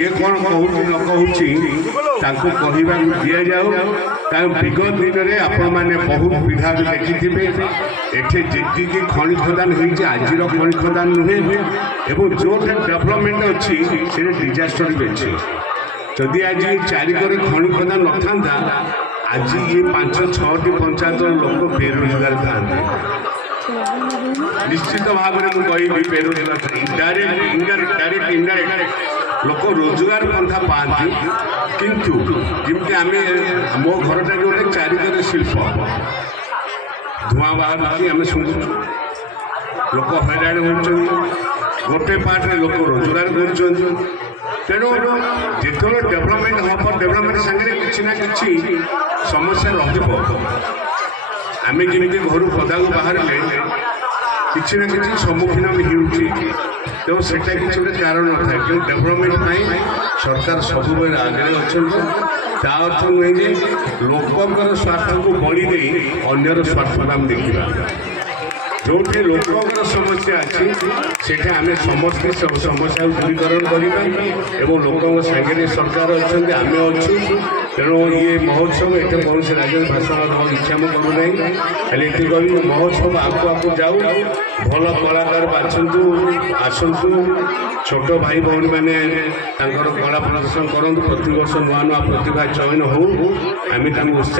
ये कौन कहूँ न कहूँ कहवा दि जाऊ कारण विगत दिन में आपण मैंने बहुत विभाग देखिथे एठे जी खनि खदान होती आज खनि खदान नुहे एवं जो डेभलपमेंट अच्छी से डिजास्टर भी अच्छे जदि आज चारिकर खनि खदान न था आज ये 5-6टी पंचायत लोक बेरोजगार था निश्चित भाव में मुझे बेरोजगार डायरेक्ट इनडायरेक्ट लोक रोजगार पंथा पाती किंतु जमी आम मो घरटा गोटे चारिकर शिल्प धूआं बाहर आम शुणु लोक हईराण हो गोटे पार्टे लोक रोजगार कर तेणु जो डेभलपमेंट हम डेभलपमेंट सागर किसी ना कि समस्या रमें जमी घर पदा को बाहर किसी ना कि सम्मुखीन हो तेणु से किसी कारण न था कि डेभलपमेंट सरकार सब आगे अच्छा अर्थ नुहे कि लोकर स्वार्थ को बड़ी दे अन्यर स्वार्थ आम देखा जो लोकर समस्या अच्छी से आम समस्ते समस्या दूरीकरण करवा लोक सागे सरकार अच्छा आम अच्छु तेणु ये महोत्सव ये कौन से राज्य भाषण देवा इच्छा मुझे करूना ये कह महोत्सव आगू आगू जाऊ भल कलाकार बाछंतु आसतु छोट भाई भौणी मैंने कला प्रदर्शन करूँ प्रति वर्ष नुआ नुआ प्रतिभा चयन हो आम